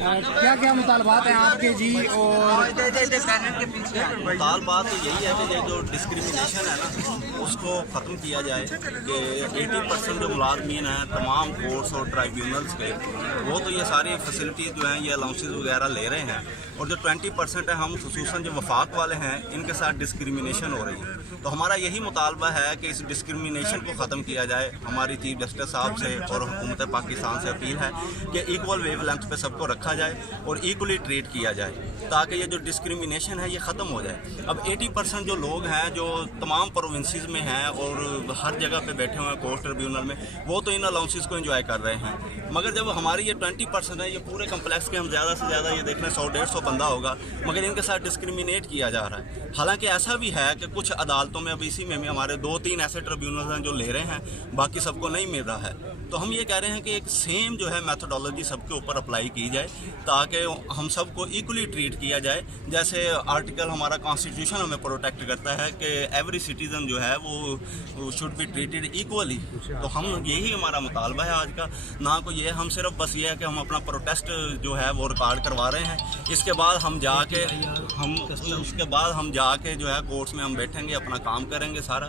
کیا کیا مطالبات ہیں آپ کے جی؟ اور مطالبات تو یہی ہے کہ یہ جو ڈسکریمنیشن ہے نا اس کو ختم کیا جائے کہ 80% جو ملازمین ہیں تمام کورٹس اور ٹرائیبیونلز کے وہ تو یہ ساری فیسلٹیز جو ہیں یہ الاؤنسز وغیرہ لے رہے ہیں، اور جو 20% ہے ہم خصوصاً جو وفاق والے ہیں ان کے ساتھ ڈسکریمنیشن ہو رہی ہے۔ تو ہمارا یہی مطالبہ ہے کہ اس ڈسکریمنیشن کو ختم کیا جائے۔ ہماری چیف جسٹس صاحب سے اور حکومت پاکستان سے اپیل ہے کہ ایکول ویو لینتھ پہ سب کو رکھا جائے اور ایکولی ٹریٹ کیا جائے تاکہ یہ جو ڈسکریمنیشن ہے یہ ختم ہو جائے۔ اب 80% جو لوگ ہیں جو تمام پروونسز میں ہیں اور ہر جگہ پہ بیٹھے ہوئے ہیں کورٹ ٹریبیونل میں، وہ تو ان الاؤنسز کو انجوائے کر رہے ہیں، مگر جب ہماری یہ 20% ہے، یہ پورے کمپلیکس کے ہم زیادہ سے زیادہ یہ دیکھ رہے ہیں 100-150 بندہ ہوگا، مگر ان کے ساتھ ڈسکریمنیٹ کیا جا رہا ہے۔ حالانکہ ایسا بھی ہے کہ کچھ عدالتوں میں اب اسی میں ہمارے 2-3 ایسے ٹریبیونلز ہیں جو لے رہے ہیں، باقی سب کو نہیں مل رہا ہے۔ تو ہم یہ کہہ رہے ہیں کہ ایک سیم جو ہے میتھڈالوجی سب کے اوپر اپلائی کی جائے تاکہ ہم سب کو ایکولی ٹریٹ کیا جائے، جیسے آرٹیکل ہمارا کانسٹیٹیوشن ہمیں پروٹیکٹ کرتا ہے کہ ایوری سٹیزن جو ہے وہ شوڈ بی ٹریٹڈ ایکولی۔ تو ہم یہی ہمارا مطالبہ ہے آج کا، نہ کو یہ ہم صرف بس یہ ہے کہ ہم اپنا پروٹیسٹ جو ہے وہ ریکارڈ کروا رہے ہیں، اس کے بعد ہم جا کے جو ہے کورٹس میں ہم بیٹھیں گے، اپنا کام کریں گے سارا۔